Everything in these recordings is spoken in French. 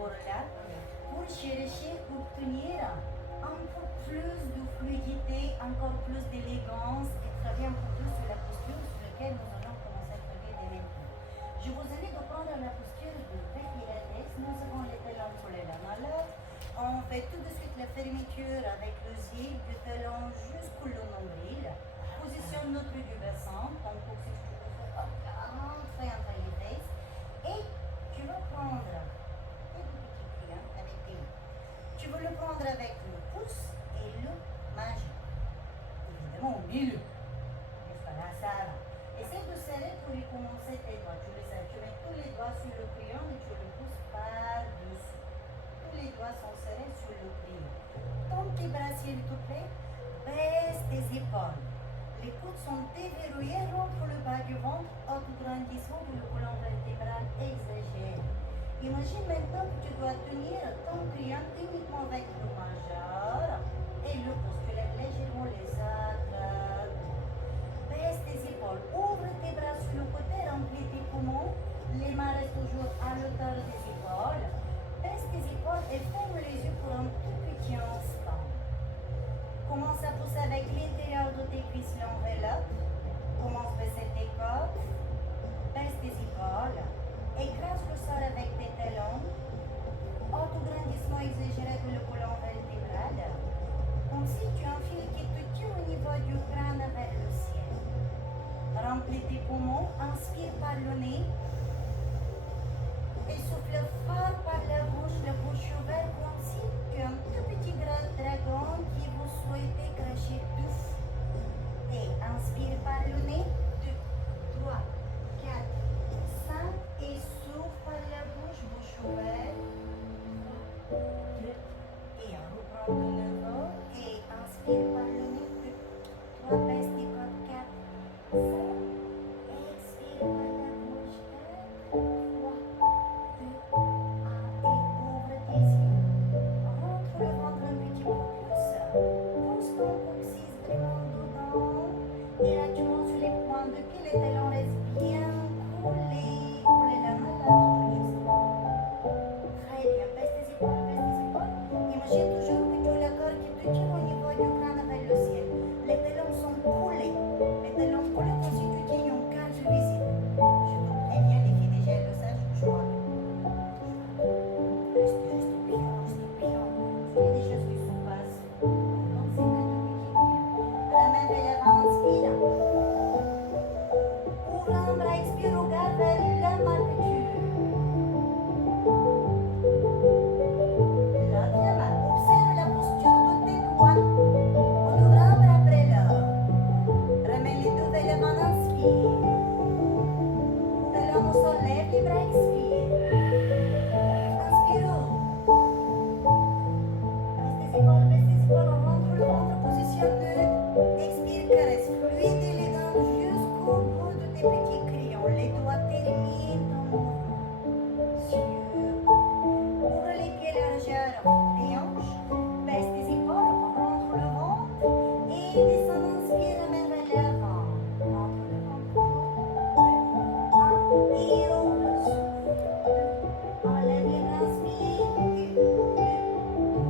pour là pour chercher, obtenir un peu plus de fluidité, encore plus d'élégance et travailler un peu plus sur la posture sur laquelle nous allons commencer à travailler dès maintenant. Je vous invite de prendre la posture de Pilates. Nous avons les talons sur les malades. On fait tout de suite la fermeture avec le zip du talon jusqu'au nombril. Positionne notre du bassin. Donc, si tu veux faire rentrer entre les fesses. Et tu vas prendre tes deux petits clients avec tes mains. Tu veux le prendre avec le pouce et le majeur. Évidemment, au milieu. N'est-ce pas là, ça va. Essaye de serrer pour y commencer tes doigts. Tu mets tous les doigts sur le crayon et tu le pousses par-dessus. Tous les doigts sont serrés sur le crayon. Tends tes bras s'il te plaît. Baisse tes épaules. Les coudes sont déverrouillés. Rentre le bas du ventre. Autograndissement de le colonne vertébrale exagéré. Imagine maintenant que tu dois tenir ton crayon uniquement avec le majeur et le pouce. Tu lèves légèrement les actes. Baisse tes épaules, ouvre tes bras sur le côté, remplis tes poumons. Les mains restent toujours à l'auteur des épaules. Baisse tes épaules et ferme les yeux pour un tout petit instant. Commence à pousser avec l'intérieur de tes cuisses l'enveloppe. Commence à baisser tes côtes. Baisse tes épaules. Écrase le sol avec tes talons. Autograndissement exagéré de le colonne vertébrale. Comme si tu as un fil qui te tient au niveau du crâne vers le ciel. Remplis tes poumons, inspire par le nez et souffle fort par la bouche ouverte comme si tu as un tout petit dragon qui vous souhaite cracher douce. Et inspire par le nez, 2, 3, 4, 5 et souffle par la bouche ouverte. 2, et on reprend de nouveau et inspire par le nez, 2, 3, baisse tes côtes, 4, 5. Expire par la bouche, 4, 3, 2, 1 et ouvre tes yeux. Rentre le ventre un petit peu plus. Pousse ton coccyx vraiment dedans. Et là tu montes sur les points de pied, les talons restent bien collés. Coller la main là, très bien. Baisse tes épaules, baisse tes épaules. Imagine toujours que tu as le corps qui te tient au niveau du crâne vers le ciel. Les talons sont collés. Les talons collés comme si tu tiens une cage visible. Je te préviens, les filles déjà le savent, je crois. Restez bien, restez bien. Il y a des choses qui se passent. Donc c'est un tout petit bien. Ramène vers l'avant, inspire. Ouvre un bras, expire, regarde vers la marquture. L'autre main, observe la posture de tes doigts. On ouvre un bras après l'autre. Ramène les deux vers l'avant, inspire. Talon au sol, lève les bras, expire. Inspire. Baisse tes épaules, rentre le ventre, positionne neutre. Expire, caresse, fluide, élégante jusqu'au bout de tes petits crayons. Les doigts terminent ton mouvement. Sûr. Ouvre les pieds largeur des hanches. Baisse tes épaules, rentre le ventre. Et descend, inspire, ramène vers l'avant. Rentre le ventre. 2, 1 et ouvre le souffle. 2, enlève les bras, inspire. 1, 2,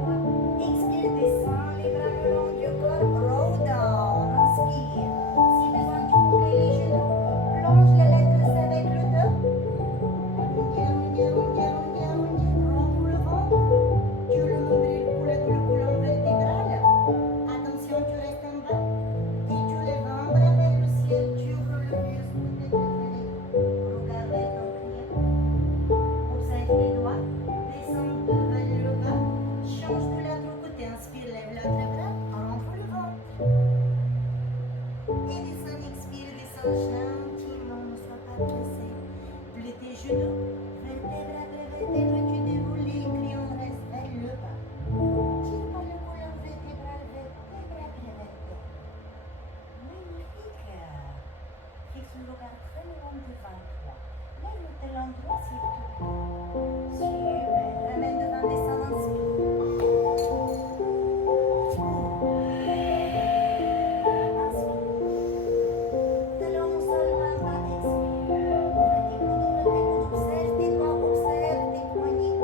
3. Expire, descends les bras le long du corps. Roll down. Inspire. Si besoin, tu peux plier les genoux. Plonge la lettre C avec le dos. Rentre le ventre. Tu le nombril coule le colonne vertébrale. Attention, tu restes en bas. Et tu lèves un bras vers le ciel. Tu ouvres le buste de tes préférés. Regarde vers ton client. Observe les doigts. Descends vers le bas. Change de l'autre côté. Inspire, lève l'autre bras. Rentre le ventre. Et descends, expire, descends gentiment. Ne sois pas pressé. Plie tes genoux. Vertèbre après vertèbre. Tu déroules les crayons. Reste vers le bas. Tire par le colonne vertébrale. Vertèbre après vertèbre. Magnifique. Fixe le regard très loin devant toi. Lève le talon droit s'il te plaît. Super. Ramène devant, descend, inspire. Inspire. Talon au sol, main bas, expire. Ouvre tes coudes, observe tes doigts, observe tes poignets.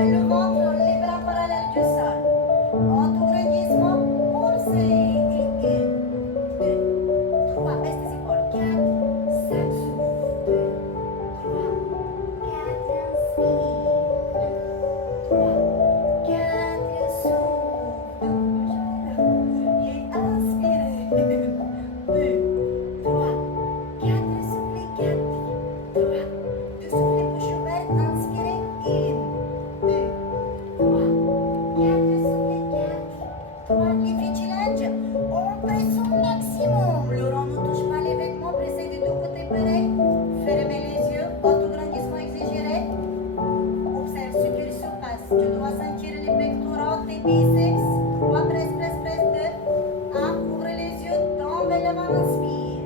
ouvre le ventre, les bras parallèles du sol. Autograndissement, poussez. Et 1, 2, 3, baisse tes épaules. 4, 5, souffle. 2, 3, 4, inspire. 2, 3, 4, souffle. Et inspirez. 2, 3, 4, soufflez. 4, 3, 2, soufflez, bouche ouverte. Inspirez. 1, 2, 3, 4, soufflez. 4, 3, lift challenge. On presse au maximum. Le rond ne touche pas les vêtements. Pressez des deux côtés pareil. Fermez les yeux. Autograndissement exagéré. Observe ce qu'il se passe. Tu dois sentir les pectoraux, tes biceps. 3, presse, presse, presse. 2, 1, ouvre les yeux. Tombe l'avant, inspire.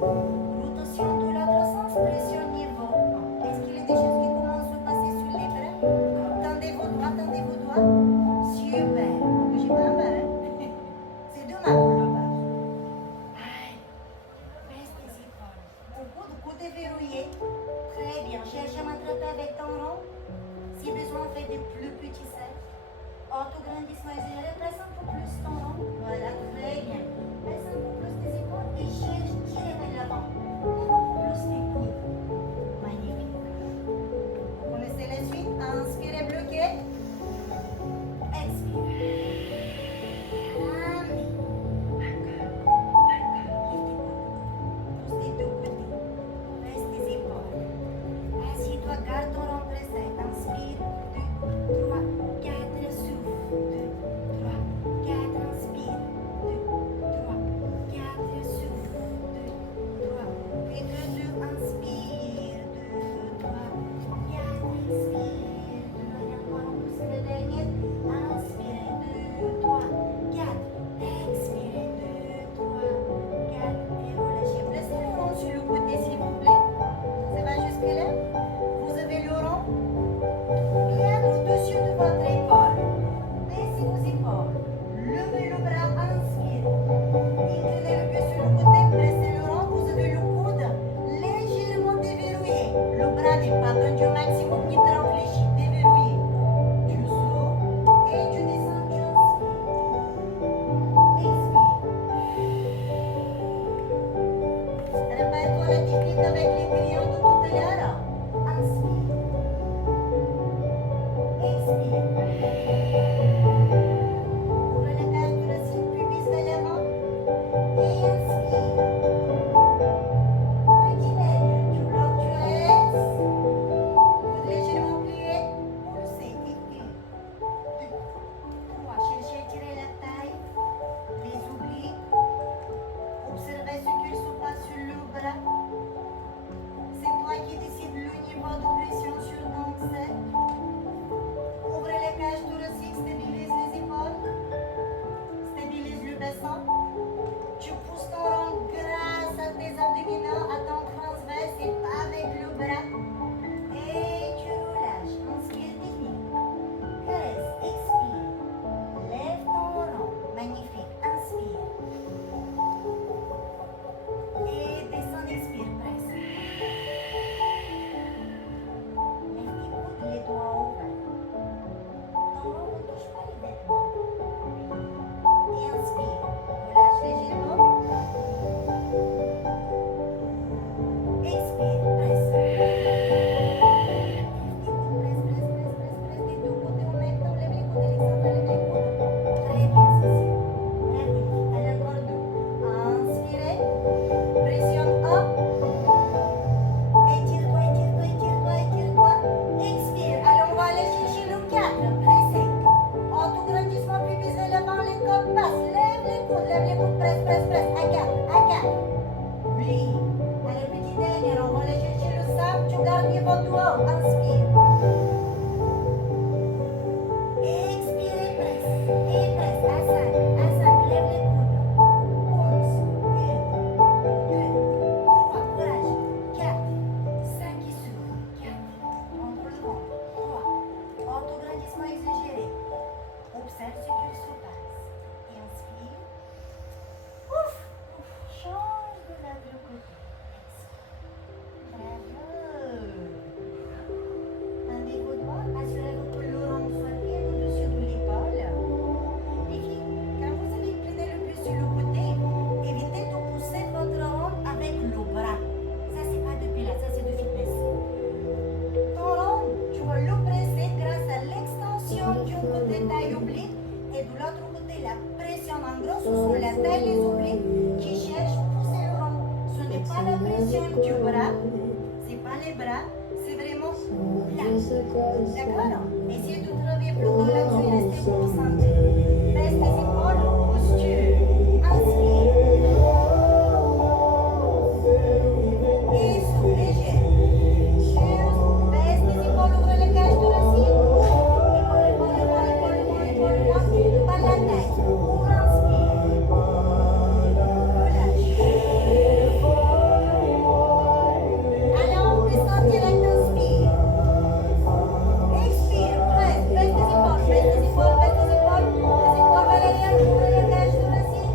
Rotation de l'autre sens, pression niveau 1. Est-ce qu'il y a des choses qui commencent à se passer sur les bras? Tendez vos doigts, tendez vos doigts. Super. Ne bougez pas la main. C'est deux mains pour le bas. Aïe. Baisse tes épaules. Coude déverrouillé. Très bien. Cherche à m'attraper avec ton rond. Si besoin, fais des plus petits cercles. Autograndissement exagéré. Presse un peu plus ton rond. Voilà, très bien. Baisse un peu plus tes épaules et cherche, tire vers l'avant. Un peu plus tes coudes. Magnifique. Vous connaissez la suite? Inspirez, bloquez. Expire. Ramenez. Pousse des deux côtés. Baisse tes épaules. Assis-toi, garde ton rond pressé. Inspire. 2, 3, 4, souffle. 2, 3, 4, inspire. 2, 3, 4, souffle. 2, 3, puis 2, 2, inspire. 2, 3, 4, inspire. 2, et encore on pousse le dernier. Inspirez. 2, 3, 4. Expirez. 2, 3, 4. Et relâchez. Placez le rond sur le côté, s'il vous plaît. Ça va jusque-là? Vous avez le rond bien au-dessus de votre épaule. Baissez vos épaules. Levez le bras, inspirez. Inclinez le pied sur le côté, pressez le rond. Vous avez le coude légèrement déverrouillé. Le bras n'est pas tendu au maximum ni trop fléchi. Déverrouillé. Tu souffles et tu descends, tu inspires. Expire. Répète-toi la technique avec les clients de tout à l'heure. Inspire. Expire. Ouvre la cage thoracique, pubis vers l'avant. Et inspire. Petit nerf, tu bloques, tu restes. Coude légèrement plié. Poussez. 1, 2, 3. Cherchez à tirer la taille. Les oublis. Observez ce qu'il se passe sur le bras. C'est toi qui décides le niveau de pression sur ton cercle. Ouvrez la cage thoracique, stabilise les épaules, stabilise le bassin. Tu pousses ton rond grâce à tes abdominaux, à ton transverse et pas avec le bras. Et tu relâches. Inspire, technique. Caresse, expire. Lève ton rond. Magnifique. Inspire. Et descends, expire, presse. Lève tes coudes, les doigts ouverts. Ton rond ne touche pas les vêtements. Et inspire. Relâche légèrement. Expire, presse. Lève tes coudes, presse, presse, presse, presse, presse. Des deux côtés en même temps. Lève les coudes, Alexandre, lève les coudes. Très bien, Cécile. Magnifique. Allez, encore deux. Inspirez. Pressionne up. Étire-toi, étire-toi, étire-toi, étire-toi. Expire. Allez, on va aller chercher le 4. Pressez. Autograndissement, pubis vers l'avant, les côtes passent. Lève les coudes, presse, presse, presse. À 4, à 4. Oui. Allez, petit dernier, on va aller chercher le 5. Tu gardes bien votre doigt. Inspire. Expirez, presse. Et presse. À 5, à 5. Lève les coudes. Pulse. 1, 2, 3. Courage. 4, 5 et souffle. 4. Entre le ventre. 3. Autograndissement exagéré. Observe ce qu'il se passe. Et inspire. Ouf. Change de l'autre côté. Expire. Bravo. pression du bras, c'est pas les bras, c'est vraiment là. D'accord? Essayez de travailler plutôt là-dessus et restez concentré. Baisse les épaules, posture. Inspire. Et souffle léger. Juste baisse les épaules, ouvre le cage thoracique. Épaule, pas la tête. Ouvre, inspire. Relâche. Alors, descend direct, inspire. Expire, presse, baisse les épaules, baisse les épaules, baisse les épaules. Les épaules vers l'arrière, ouvre le cage thoracique.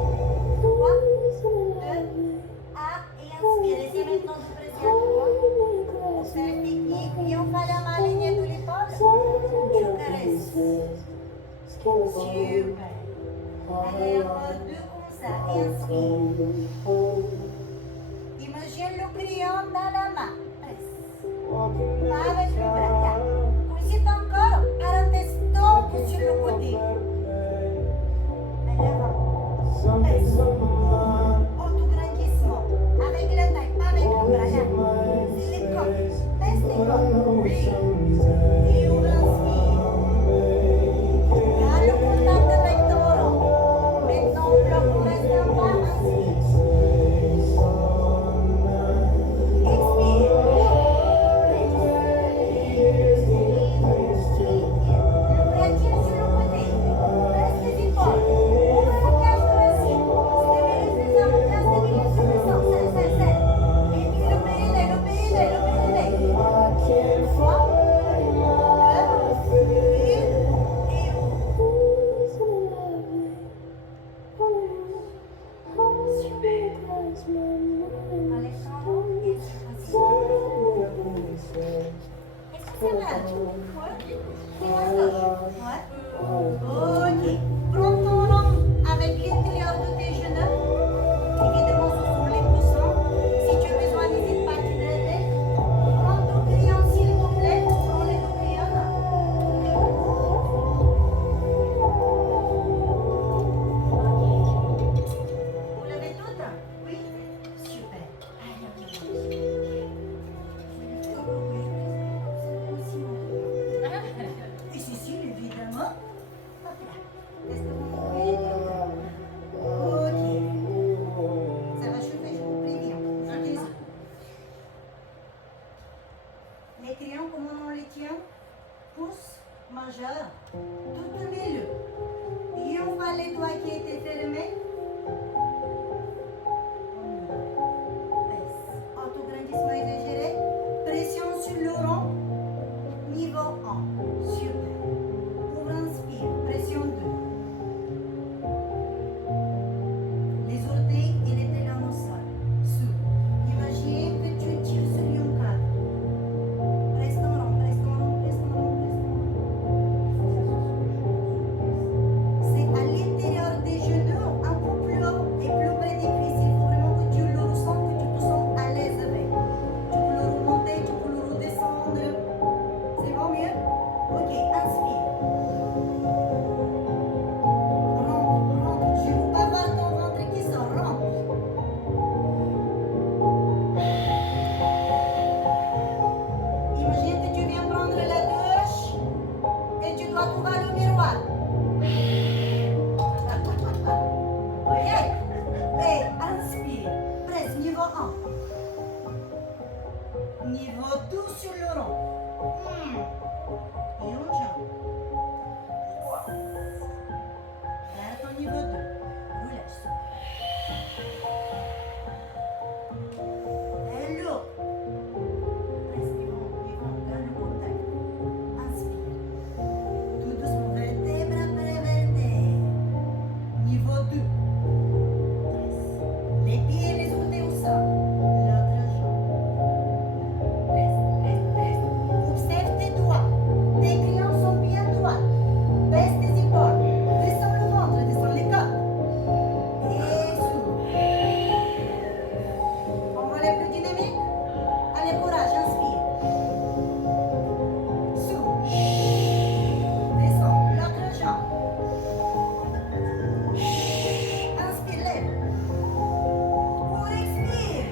3, 2, 1, et inspire. Essayez maintenant de presser à 3. Observe technique, et on va la main alignée de l'épaule. Je caresse. Super. Allez, encore 2 comme ça, et inspire. Imagine le crayon dans la main. Presse. Pas avec le bras. Là. Poussez encore. Arrêtez, stop sur le côté. À l'avant. Presse. Autograndissement. Avec la taille, pas avec le bras. Là. C'est les côtes. Baisse les côtes. Oui. Et ouvre, inspire. Garde le contact avec ton rond. Maintenant, on bloque pour rester en bas. Inspire. Expire. Le bras tient sur le côté. Baisse les épaules. Ouvre le cage thoracique. Stabilise les armes. Stabilise le sang. Serre. Et puis le périnée. 3, 2, 1, et ouvre. Super. Alexandre, est-ce que c'est mal? Ouais. Ok. Prends ton rond avec l'intérieur de tes genoux. Évidemment, ce sont les poussants. Si tu as besoin, n'hésite pas à t'hydrater. Prends ton crayon, s'il te plaît. Prends les deux crayons. Vous l'avez toutes? Oui? Super. Allez, on y va. Et Cécile, évidemment. Hop là. Est-ce que vous m'envoyez? Ok. Ça va chauffer, je vous préviens. Attendez-y. Les crayons, comment on les tient? Pouce majeur, tout au milieu. Et on va les doigts qui étaient fermés. Baisse. Autograndissement exagéré. Pression sur le rond. Niveau 1. Super. Ouvre, inspire. Pression 2. Les orteils et les talons au sol. Sous. Imagine que tu tires sur un cadre. Presse ton rond. C'est à l'intérieur des genoux, un peu plus haut et plus près des cuisses. Il faut vraiment que tu le ressens, que tu te sens à l'aise avec. Tu peux le remonter, tu peux le redescendre. C'est bon mieux? Ok, inspire. Rentre. Je ne veux pas voir ton ventre qui sort. Rentre. Imagine que tu viens prendre la douche et tu dois trouver le miroir. Ok? Et inspire. Presse niveau 1. Niveau 2 sur le rond. Et une jambe. Garde ton niveau 2. Relâche. Et l'autre. Presse niveau 1. Garde le contact. Inspire. Tout doucement. Vertèbre après vertèbre. Niveau 2. Presse. Les pieds et les orteils au sol. L'autre jambe. Reste. Observe tes doigts. Tes crayons sont bien droits. Baisse tes épaules. Descends le ventre, descends les côtes. Et souffle. On va aller plus dynamique. Allez, courage, inspire. Souffle. Descends, l'autre jambe. Inspire, lève. Pour expire.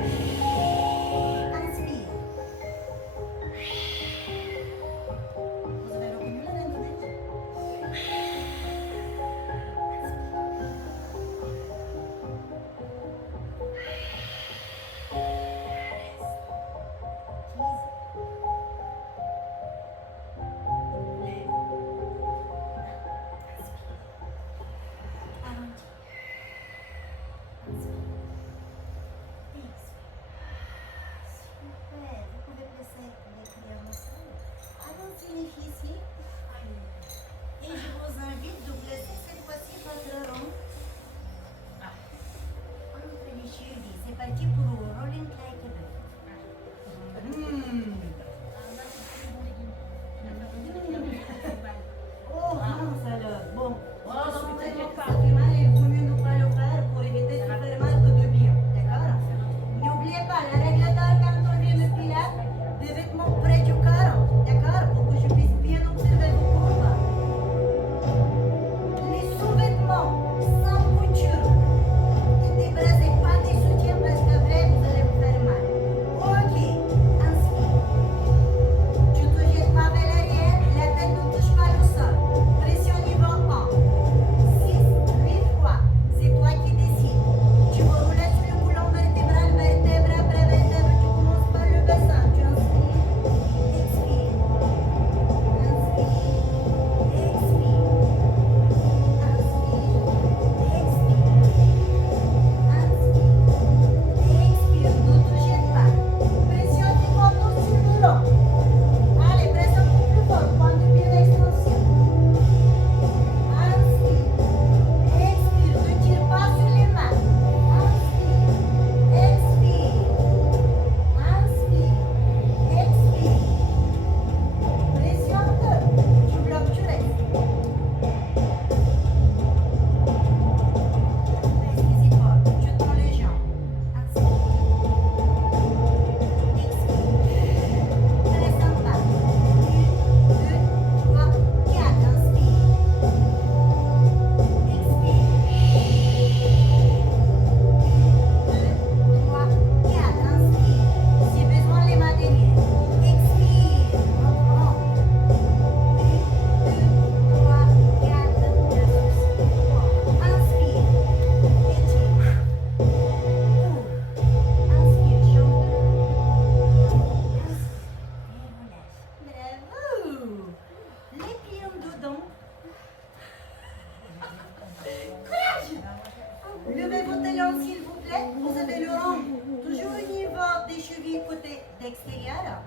du côté d'extérieur.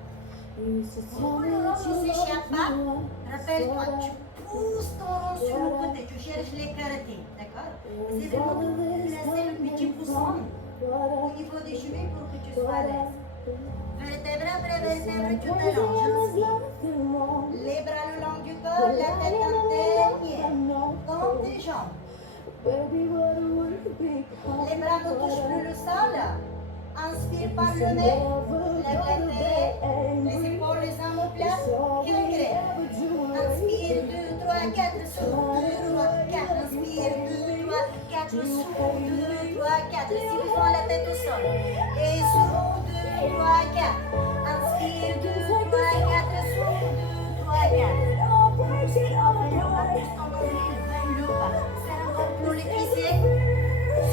Pour le rond, tu ne s'échappes pas. Rappelle-toi, tu pousses ton rond sur le côté, tu cherches l'écarté, d'accord? C'est vraiment de placer le petit pousson au niveau des chevilles pour que tu sois à l'aise. Vertèbre après vertèbre, tu t'allonges, inspire. Les bras le long du corps, la tête interne, comme tes jambes. Les bras ne touchent plus le sol. Inspire par le nez, lève la tête, les épaules, les omoplates, gré. Inspire, 2, 3, 4, souffle, 2, 3, 4, inspire, 2, 3, 4, souffle, 2, 3, 4, si besoin la tête au sol. Et souffle, 2, 3, 4, inspire, 2, 3, 4, souffle, 2, 3, 4. Serre encore plus les fessiers.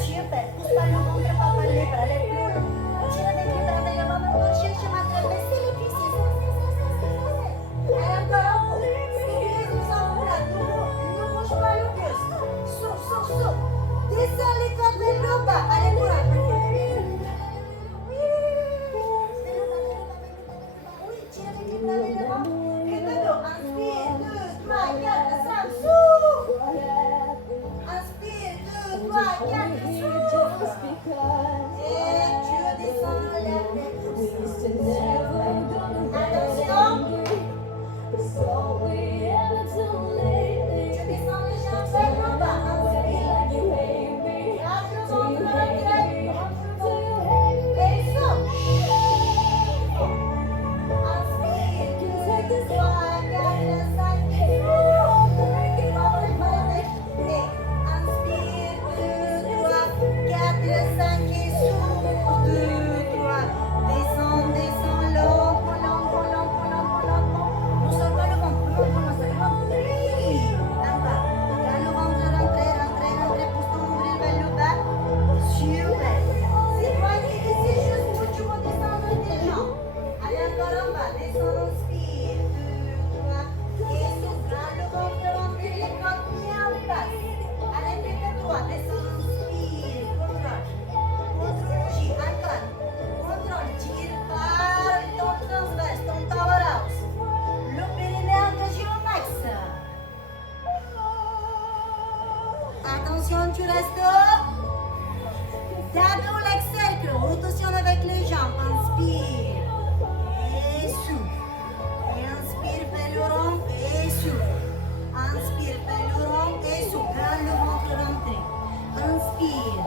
Super, pousse par le ventre, pas par les bras, les plus longs. Tire avec les bras vers l'avant, encore cherche ma tête, baissez les fessiers, ça. Et encore un peu. Stabilise les omoplates, ne bouge pas le buste. Souffle. Descends les côtes vers le bas, allez pour un peu. Oui, tire avec les bras vers l'avant. Et de dos, inspire, 2, 3, 4, 5, souffle. Inspire, 2, 3, 4, souffle. Et tu descends la tête au sol. Attention. Tu descends les jambes vers le bas. Inspire. Garde le ventre rentré. Et souffle. Inspire, 2, 3, 4, 5, souffle. Et inspire, 2, 3, 4, 5 et souffle, 2, 3. Descends, lentement. Ne sors pas le ventre, massage le ventre. Oui, là-bas. Quand le ventre rentre, pousse ton nombril vers le bas. Super. C'est toi qui décides juste où tu vas descendre tes jambes. Allez encore en bas, descends, inspire, 2, 3. Et souffle, le ventre rentre, les côtes bien en place. Allez, tête droite, descends, inspire, contrôle, encore. Contrôle, tire par ton transverse, ton powerhouse. Le périnée engagé au max. Attention, tu restes. Double cercle, rotation avec les jambes, inspire. Et souffle. Et inspire, fais le rond et souffle. Inspire, fais le rond et souffle. Garde le ventre rentré. Inspire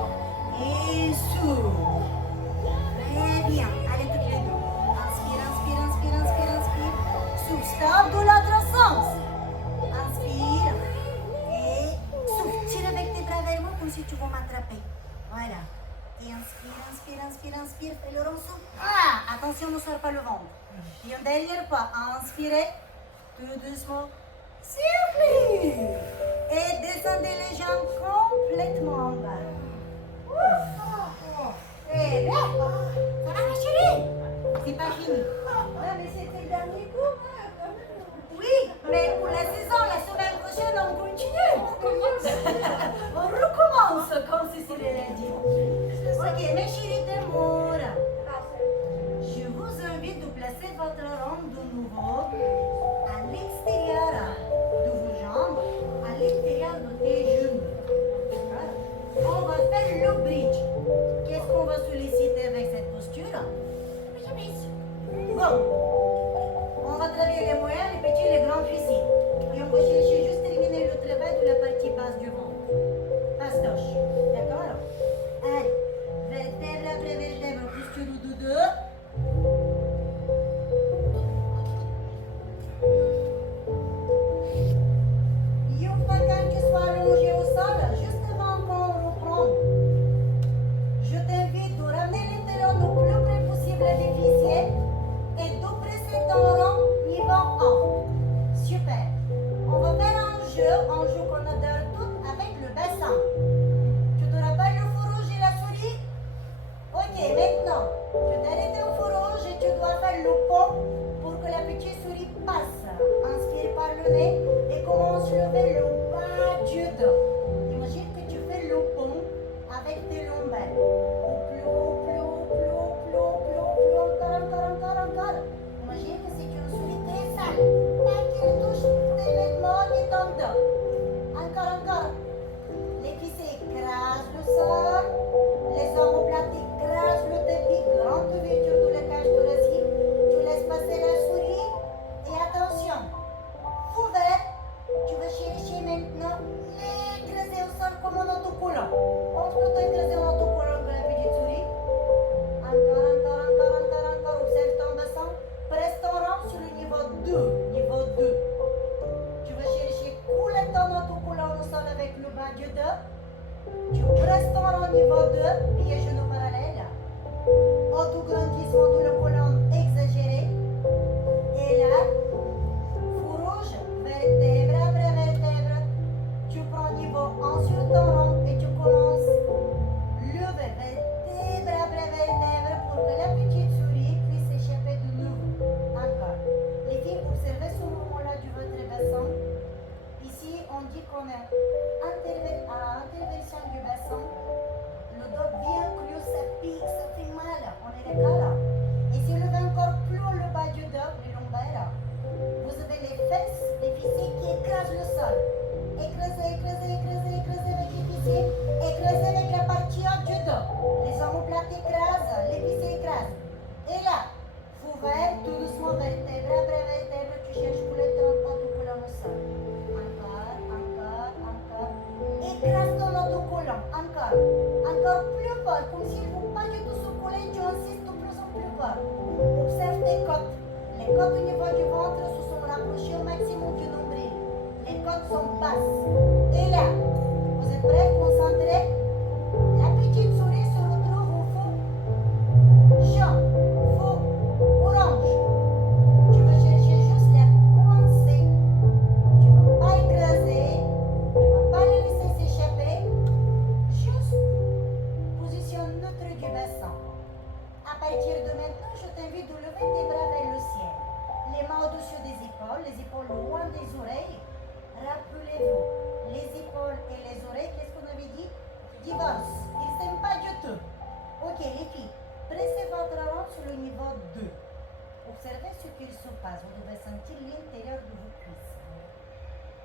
et souffle. Très bien. Allez, toutes les deux. Inspire. Souffle. Stop de l'autre sens. Inspire et souffle. Tire avec tes bras vers moi comme si tu veux m'attraper. Voilà. Et inspire. Fais le rond, souffle. Ah, attention, ne sors pas le ventre. Et un dernier pas. Inspirez. Tout doucement. Soufflez. Et descendez les jambes complètement en bas. Et là, ça va, ma chérie? C'est pas fini. Ouais, mais c'était le dernier coup. Oui, mais pour la saison, la semaine prochaine, on continue. On recommence, comme Cécile l'a dit. Ok, mes chéris d'amour. Je vous invite de placer votre rond de nouveau à l'extérieur de vos jambes, à l'extérieur de tes genoux. On va faire le bridge. Qu'est-ce qu'on va solliciter avec cette posture? Bon, on va travailler les moyens, les petits, les grands fessiers. Et on va chercher juste terminer le travail de la partie basse du ventre. Pastoche. D'accord? Allez, vertèbre après vertèbre, posture de deux. Une fois quand tu sois allongé au sol, juste avant qu'on reprend, je t'invite de ramener les talons le plus près possible des fessiers et de presser ton rond niveau 1. Super. On va faire un jeu qu'on adore tout avec le bassin. Tu te rappelles le feu rouge et la souris? Ok, maintenant, tu t'arrêtes au feu rouge et tu dois faire le pont pour que la petite souris passe. Inspire par le nez et commence à lever le bas du dos. Imagine que tu fais le pont avec tes lombaires. Plus haut, encore vertèbre après vertèbre, tu cherches tout le temps ton autocollant au sol. Encore, encore, encore. Écrase ton autocollant. Encore. Encore plus fort, comme s'il ne faut pas du tout se coller, tu insistes de plus en plus fort. Observe tes côtes. Les côtes au niveau du ventre se sont rapprochées au maximum du nombril. Les côtes sont basses. Et là, vous êtes prêts, concentrés? La petite souris se retrouve au faux jaune, faux orange. Tu vas chercher juste la coincer. Tu ne vas pas écraser. Tu ne vas pas la laisser s'échapper. Juste position neutre du bassin. À partir de maintenant, je t'invite de lever tes bras vers le ciel. Les mains au-dessus des épaules, les épaules loin des oreilles. Rappelez-vous, les épaules et les oreilles, qu'est-ce qu'on avait dit? Divorce. Ils ne s'aiment pas du tout. Ok, les filles, pressez votre main sur le niveau 2. Observez ce qu'il se passe. Vous devez sentir l'intérieur de vos cuisses.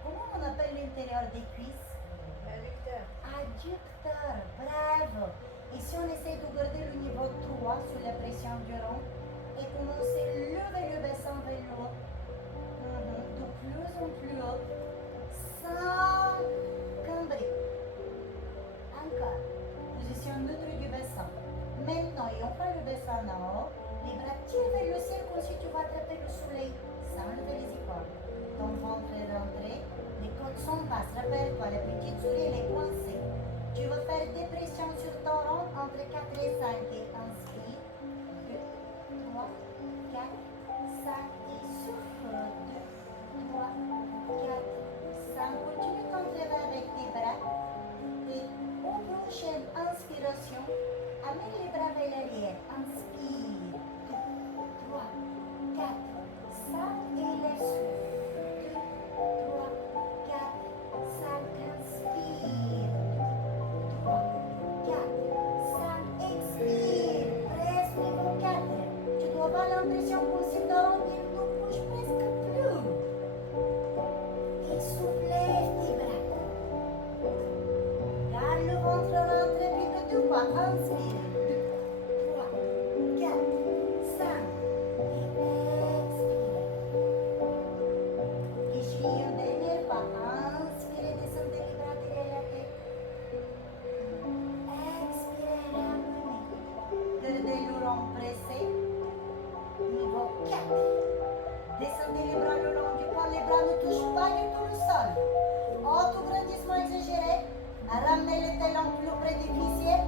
Comment on appelle l'intérieur des cuisses? Adducteur. Adducteur. Bravo. Et si on essaie de garder le niveau 3 sous la pression du rond et commencer à lever le bassin vers le haut, de plus en plus haut, sans cambrer. Encore. Position neutre du bassin. Maintenant, ayant pas le bassin en haut, les bras tirent vers le ciel comme si tu vas attraper le soleil sans lever les épaules. Ton ventre est rentré, les côtes sont basses. Rappelle-toi, la petite souris elle est coincée. Tu vas faire des pressions sur ton rond entre 4 et 5 et inspire. 2, 3, 4, 5 et souffle. 2, 3, 4, 5. Continue ton travail avec tes bras. Et aux prochaines inspirations, amène les bras vers l'arrière. Inspire. 2, 3, 4, 5 et laisse souffle. 2, 3, 4, 5, inspire. 3, 4, 5, expire. Reste niveau 4. Tu dois avoir l'impression que si ton rond il ne bouge presque plus. Et soulève tes bras. Garde le ventre rentré puis que tu vas. Inspire. 2, 3, 4, 5. Et expire. Et je fais une dernière fois. Inspirez, descendez les bras derrière la tête. Expirez, ramenez. Gardez le rond pressé. Niveau 4. Descendez les bras le long du corps. Les bras ne touchent pas du tout le sol. Autograndissement exagéré. Ramenez les talons plus près des fessiers.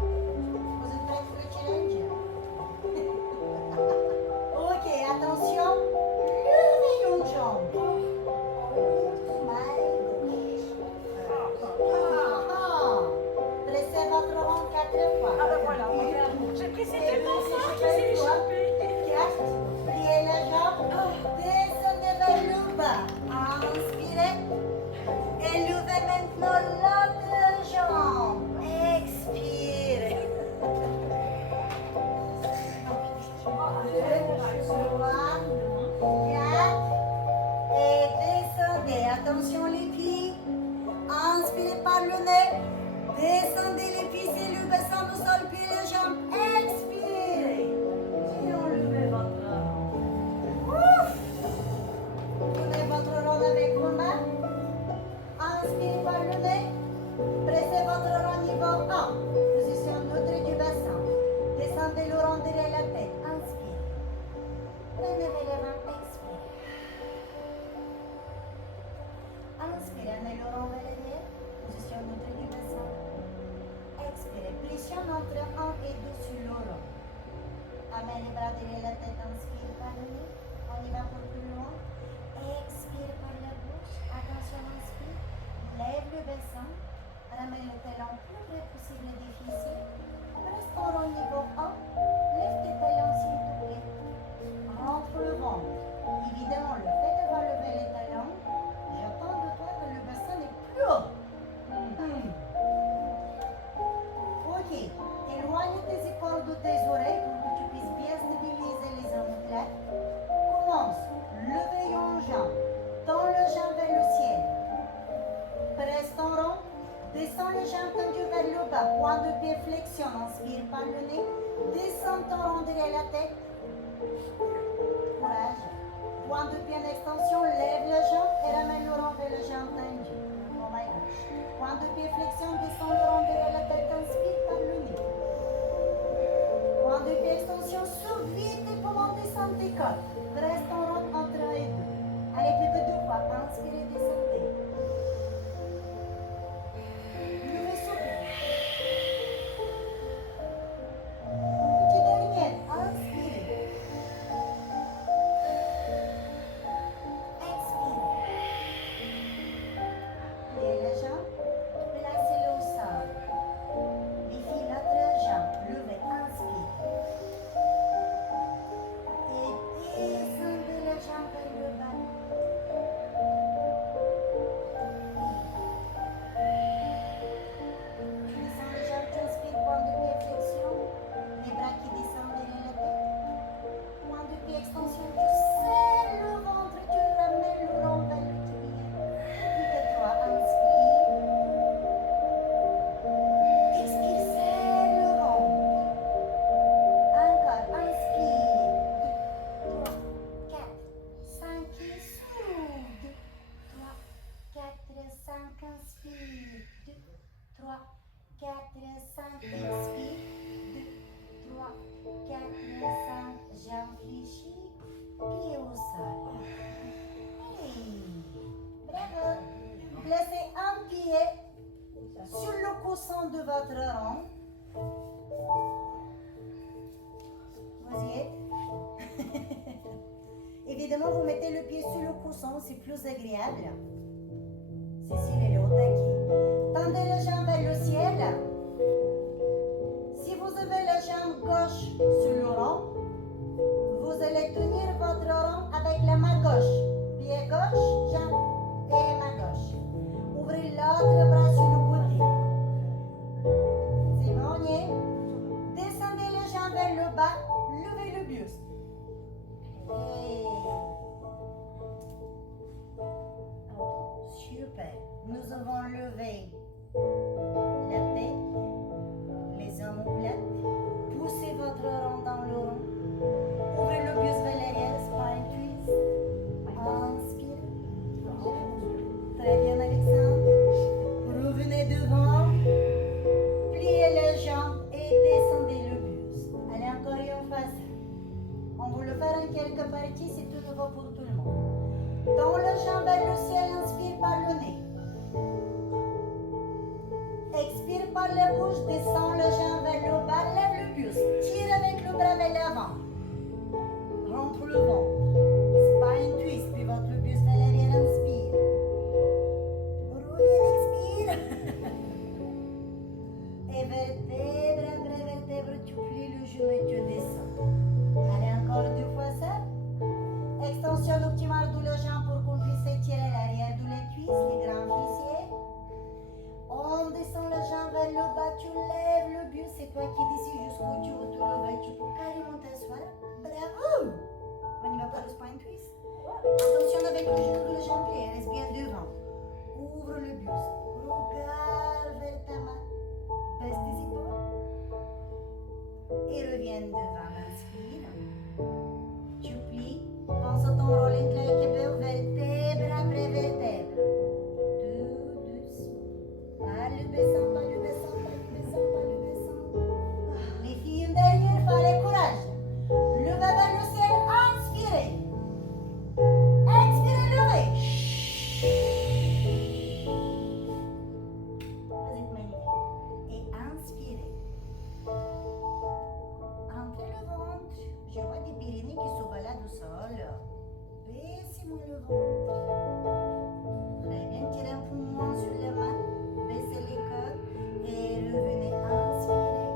Vous êtes prêts pour le challenge? Ok, attention. Levez une jambe. Pressez votre rond 4 fois. Ah ben voilà, regarde. J'ai pris ces deux enfants qui s'est échappé. 4. Pliez la jambe. Descendez vers le bas. Inspirez. Et levez maintenant l'autre jambe. Expirez. 4. Et descendez. Attention les filles. Inspirez par le nez. Descendez les fessiers, le bassin au sol, puis les jambes. Expirez. Et enlevez votre rond. Ouf. Prenez votre rond avec vos mains. Inspirez par le nez. Pressez votre rond niveau 1. Position neutre du bassin. Descendez le rond derrière la tête. Inspire. Relevez les mains. Expire. Inspirez, amenez le rond vers l'arrière. Position neutre du bassin. Expirez. Pression entre 1 et 2 sur le rond. Amène les bras derrière la tête. Inspire par le nez. On y va pour plus loin. Expire par la bouche. Attention, inspire. Lève le bassin. Ramène le talon plus près possible des fessiers. Reste ton rond niveau 1. Lève tes talons s'il te plaît. Rentre le ventre. Évidemment, le fait de lever les talons, j'attends de toi que le bassin n'est plus haut. Ok. Éloigne tes épaules de tes oreilles pour que tu puisses bien stabiliser les omoplates. Commence. Levez une jambe. Tends le jambe vers le ciel. Presse ton rond. Descends les jambes tendues vers le bas. Point de pied flexion. Inspire par le nez. Descends ton rond derrière la tête. Courage. Point de pied en extension, lève la jambe et ramène le rond vers la jambe tendue. Oh my gosh. Point de pied flexion, descend le rond vers la tête, inspire par le nez. Point de pied extension, souffle vite et poumons descendent tes côtes. Reste en rond entre 1 et 2. Allez, plus que 2 fois. Inspirez, descendez. Levez souple. Petit dernier, inspirez. Expirez. Et la jambe, placez-le au sol. Les filles, l'autre jambe, levez, inspirez. Et descendez la jambe vers le bas. Tu descends les jambes, tu inspires, point de pied, flexion. Les bras qui descendent derrière la tête. Point de pied, extension, tu serres le ventre, tu ramènes le rond vers le tibia. Plus que 3, inspire. Expire, serre le ventre. Encore, inspire. 2, 3, 4, 5 et souffle. 2, 3, 4, 5, inspire. 2, 3, 4, 5, expire. 2, 3, 4, 5, jambes fléchies, pieds au sol. Hey, bravo. Placez un pied sur le coussin de votre rond. Vous y êtes? Évidemment, vous mettez le pied sur le coussin, c'est plus agréable. Cécile, elle est au taquet. Tendez la jambe vers le ciel. Si vous avez la jambe gauche sur le rond, vous allez tenir votre rond avec la main gauche. Pied gauche, jambe et main gauche. Ouvrez l'autre bras sur le côté. C'est bon, on y est? Descendez les jambes vers le bas, levez le buste. Et... Oh, super. Nous avons levé la tête, les omoplates. Poussez votre rond dans le rond. Ouvrez le buste vers l'arrière, spine twist. Inspire. Très bien, Alexandre. Revenez devant. Pliez les jambes et descendez le buste. Allez, encore une fois ça. On va le faire en quelques parties, c'est tout nouveau pour tout le monde. Tends la jambe vers le ciel, inspire par le nez. Expire par la bouche, descends la jambe vers le bas, lève le buste. Tire avec le bras vers l'avant. Rentre le ventre. Spine twist, pivote le buste vers l'arrière, inspire. Reviens, expire. Et vertèbre après vertèbre, tu plies le genou et tu descends. Allez, encore 2 fois ça. Extension optimale de la jambe pour qu'on puisse étirer l'arrière de les cuisses, les grands fessiers. On descend la jambe vers le bas, tu lèves le buste, c'est toi qui décides jusqu'où tu veux te lever, tu peux carrément t'asseoir. Bravo! On y va pour le spine twist. Attention avec le genou de la jambe pliée, reste bien devant. Ouvre le buste, regarde vers ta main, baisse tes épaules. Et reviens devant, inspire. Tu plies, pense à ton rolling clock, vertèbre après vertèbre. Tout doucement. Pas le baissant, pas le baissant, pas le baissant, pas le baissant. Les filles, une dernière fois, allez, courage. Levez vers le ciel, inspirez. Expirez, levez. Vous êtes magnifique. Et inspirez. Entrez le ventre. Je vois des Pyrénées qui se baladent au sol. Baissez-moi le ventre. Très bien, tirez un peu moins sur les mains. Baissez les côtes et revenez inspirer.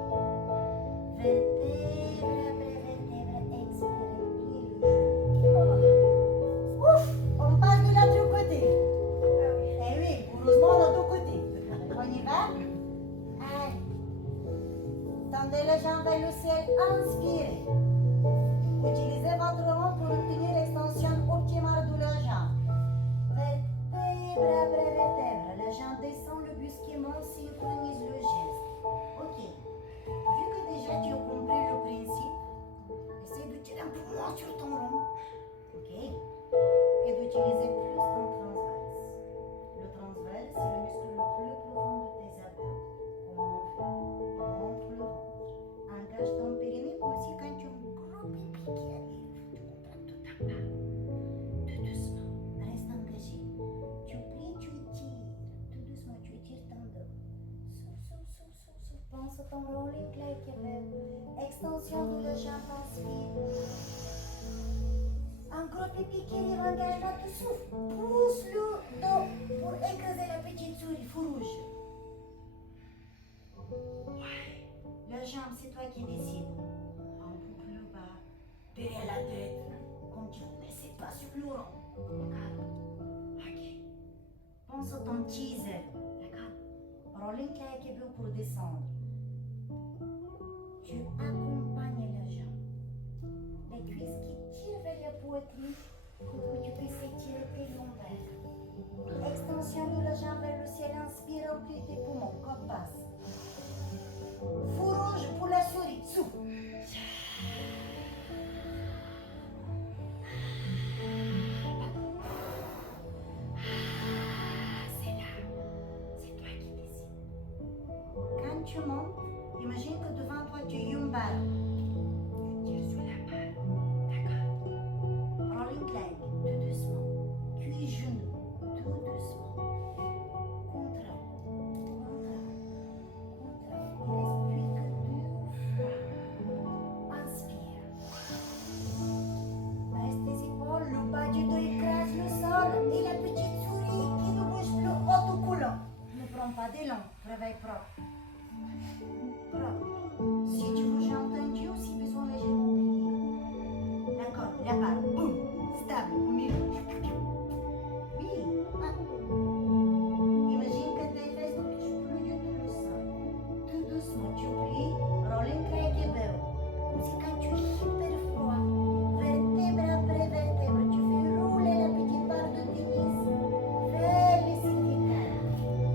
Vertèbre après vertèbre, expirez. Pliez le genou. Ouf, on passe de l'autre côté. Eh oui, heureusement de l'autre côté. On y va? Allez. Tendez les jambes vers le ciel, inspirez. Utilisez votre rond pour obtenir l'extension optimale de la jambe. Vertèbre après vertèbre. La jambe descend, le buste qui monte, synchronise le geste. Ok. Vu que déjà tu as compris le principe, essaie de tirer un peu moins sur ton rond. Ok. utiliser plus ton transverse. Le transverse, c'est le muscle le plus profond de tes abdos. Comment on fait? On monte le ventre. Engage ton périnée aussi quand tu as un gros pipi qui arrive. Tu contractes ta barre. Tout doucement. Reste engagé. Tu plies, tu étires. Tout doucement, tu étires ton dos. Souffle. Pense à ton rolling leg qui est extension de la jambe, inspire. Un gros pipi qui arrive, engagement, tu souffles. Pousse le dos pour écraser la petite souris, fou rouge. Ouais. La jambe, c'est toi qui décides. Un peu plus bas, derrière la tête. Comme tu veux, c'est pas sur le rond. D'accord? Ok. Pense à ton teaser. D'accord? Rolling leg est bon pour descendre. Tu accompagnes la jambe. Les cuisses qui tirent vers la poitrine pour que tu puisses étirer tes lombaires. Extension de la jambe vers le ciel, inspire, remplis tes poumons, corps passe. Fou rouge pour la souris, souffle. C'est là, c'est toi qui décides. Quand tu montes, imagine que devant toi tu as une balle. Tu tires sur la balle. D'accord? Rolling leg, tout doucement. Cuit genou, tout doucement. Contrat. Il reste plus que 2 fois. Inspire. Baisse tes épaules, le bas du dos écrase le sol et la petite souris qui ne bouge plus autocollant. Ne prends pas d'élan, réveil propre. Si tu veux, j'ai entendu ou si besoin légèrement plié. D'accord, la balle, boum, stable, au milieu. Oui. Imagine que tes fesses ne touchent plus du tout le sol. Tout doucement, tu plies, rolling leg et belle. Comme si quand tu es hyper froid, vertèbre après vertèbre, tu fais rouler la petite barre de tennis vers les cervicales.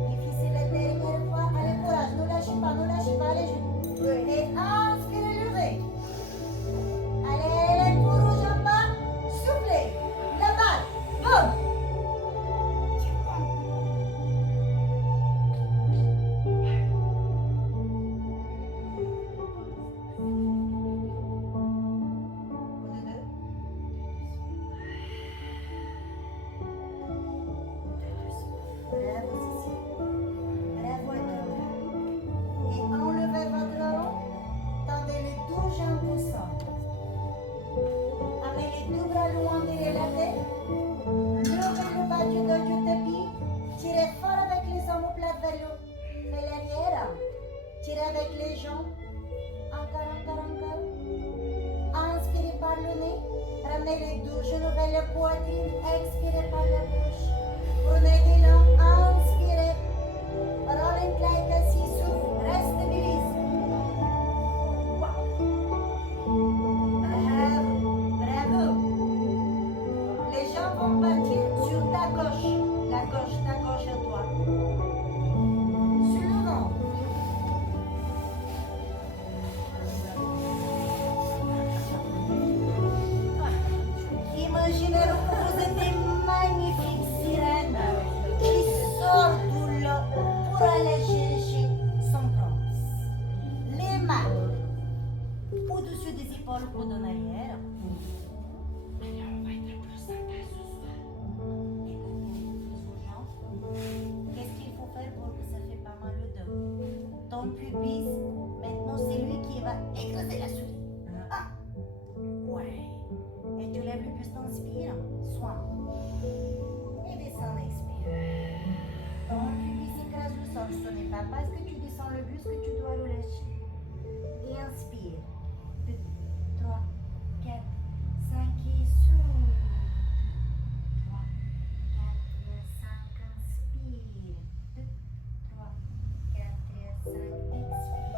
Difficile la dernière fois, allez courage, ne lâchez pas, allez genoux. Et inspirez, levez. Allez, les poux rouges en bas, soufflez. La balle, boum. Bravo, Cécile. Bravo à tous. Et enlevez votre rond, tendez les 12 jambes au sol. Amenez les 2 bras loin derrière la tête. Levez le bas du dos du tapis. Tirez fort avec les omoplates vers l'arrière. Tirez avec les jambes. Encore. Inspirez par le nez. Ramenez les 2 genoux vers la poitrine. Expirez par la bouche. Prenez des l'élan. Inspirez. Rolling like assis, souffle, restabilise. Bravo. Les jambes vont partir sur ta gauche. Ta gauche à toi. Sur le ventre. Imaginez-vous que vous êtes des magnifiques sirènes qui sortent de l'eau pour aller chercher son prince. Les mains au-dessus des épaules, coude en arrière. Alors, on va être plus sympa ce soir. Écoutez vos jambes. Qu'est-ce qu'il faut faire pour que ça fait pas mal le dos? Ton pubis, maintenant c'est lui qui va écraser la souris. Ah! Ouais. Et tu lèves le buste, inspire, soin. Et descends, expire. Ton pubis écrase le sol. Ce n'est pas parce que tu descends le buste que tu dois le lâcher. Et inspire. 2, 3, 4, 5 et souffle. 3, 4, 5, inspire. 2, 3, 4, 5, expire.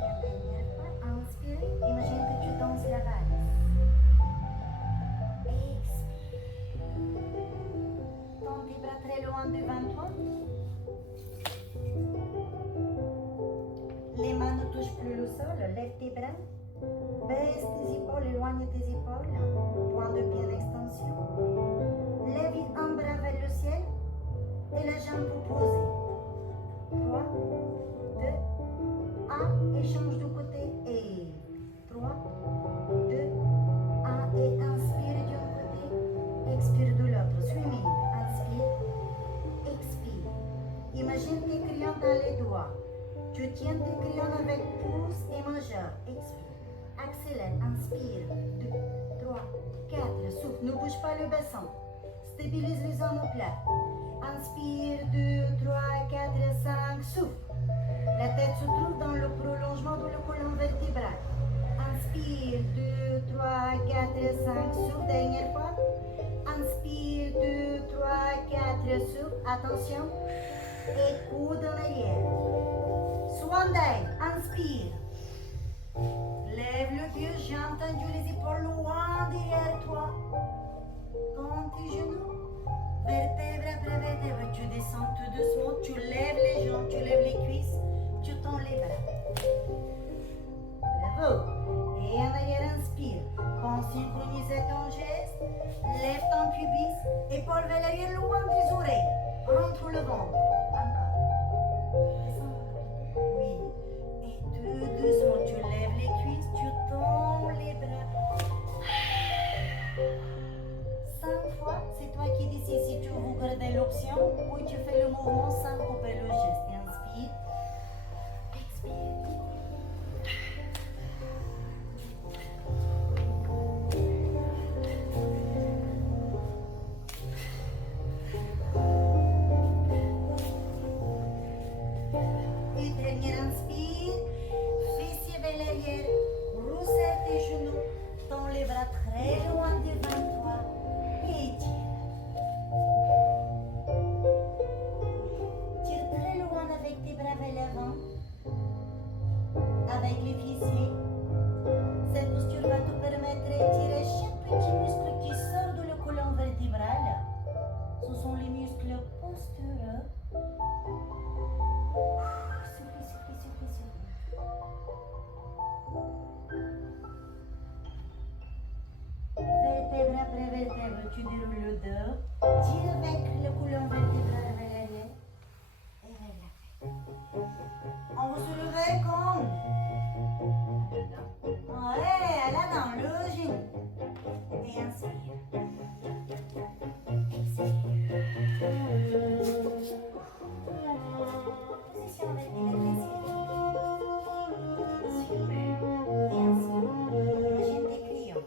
La dernière fois, inspire. Imagine que tu danses la valse. Expire. Tends tes bras très loin devant toi. Les mains Inspire. 2, 3, 4. Souffle. Ne bouge pas le bassin. Stabilise les omoplates. Inspire. 2, 3, 4, 5. Souffle. La tête se trouve dans le prolongement de la colonne vertébrale. Inspire. 2, 3, 4, 5. Souffle. Dernière fois. Inspire. 2, 3, 4. Souffle. Attention. Et coude en arrière. Swan dive. Inspire. Lève le pied, j'ai entendu les épaules loin derrière toi. Tends tes genoux, vertèbre après vertèbre. Tu descends tout doucement, tu lèves les jambes, tu lèves les cuisses, tu tends les bras. Bravo. Et en arrière, inspire. Pense synchroniser ton geste. Lève ton pubis, épaule vers l'arrière, loin des oreilles. Rentre le ventre. Encore. Descends. Oui. Et tout doucement, tu lèves les cuisses, tu tends les bras. 5 fois, c'est toi qui décides si tu veux garder l'option ou tu fais le mouvement sans couper le geste. Inspire, expire. Et dernier inspire, fessiers vers l'arrière, resserre tes genoux, tends les bras très loin devant toi et tire. Tire très loin avec tes bras vers l'avant, avec les fessiers. Cette posture va te permettre d'étirer chaque petit muscle qui sort de la colonne vertébrale. Ce sont les muscles postureux. Souffle, souffle, souffle, souffle. Vertèbre après vertèbre, tu déroules le dos. Tire avec le colonne vertébrale vers l'arrière et vers l'avant. On va se lever comme. Ouais, là dans le genou. Et inspire. Expire. Position avec les fessiers. Inspire. Et inspire. Imagine tes clients.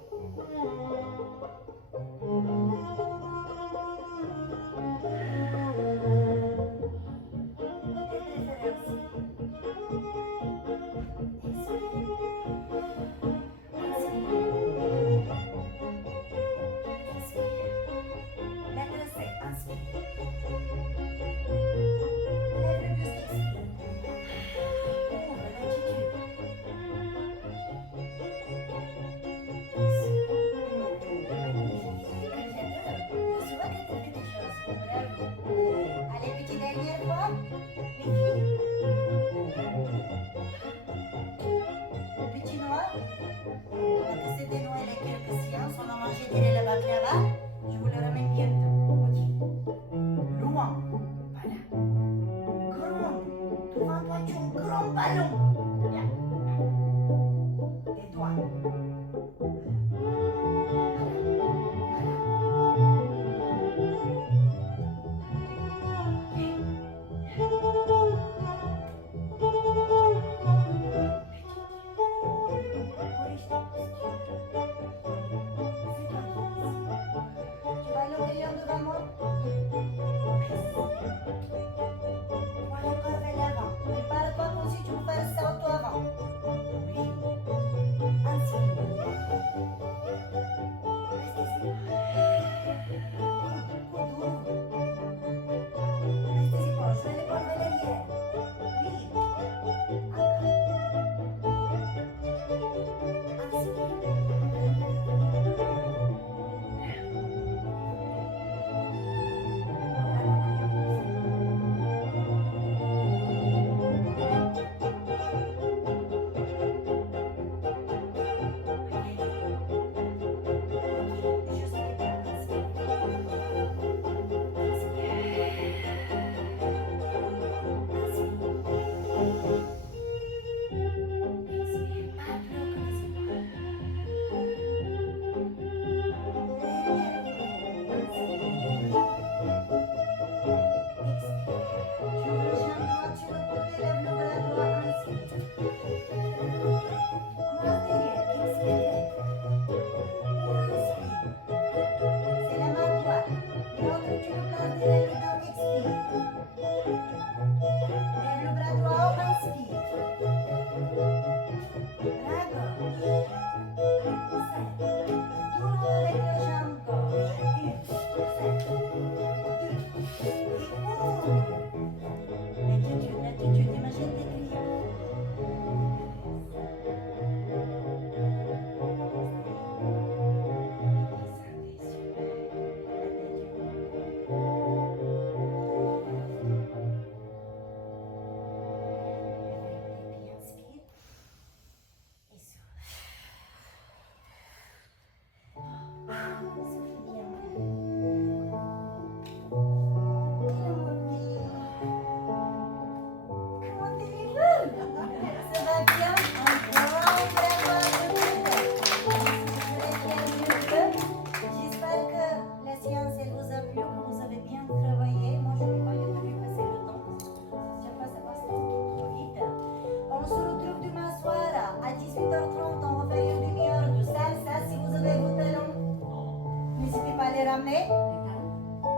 t'amener?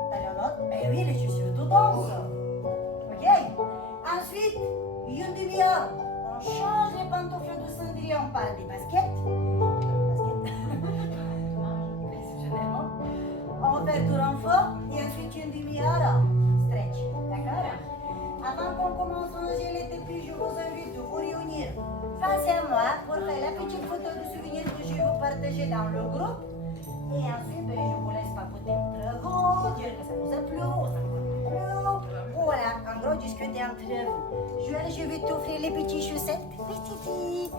Talonnotte? Ben oui, les chaussures de danse. Ok? Ensuite, une demi-heure. On change les pantoufles de cendrier, on parle des baskets. Exceptionnellement. On va faire du renfort et ensuite une demi-heure. Stretch. D'accord? Avant qu'on commence à ranger les tapis, je vous invite de vous réunir face à moi pour faire la petite photo de souvenir que je vais vous partager dans le groupe. Et ensuite, ben, je vous laisse papoter entre vous, dire que ça vous a plu, ou ça vous a plu. Voilà, en gros, discuter entre vous. Je vais t'offrir les petites chaussettes. Les petites.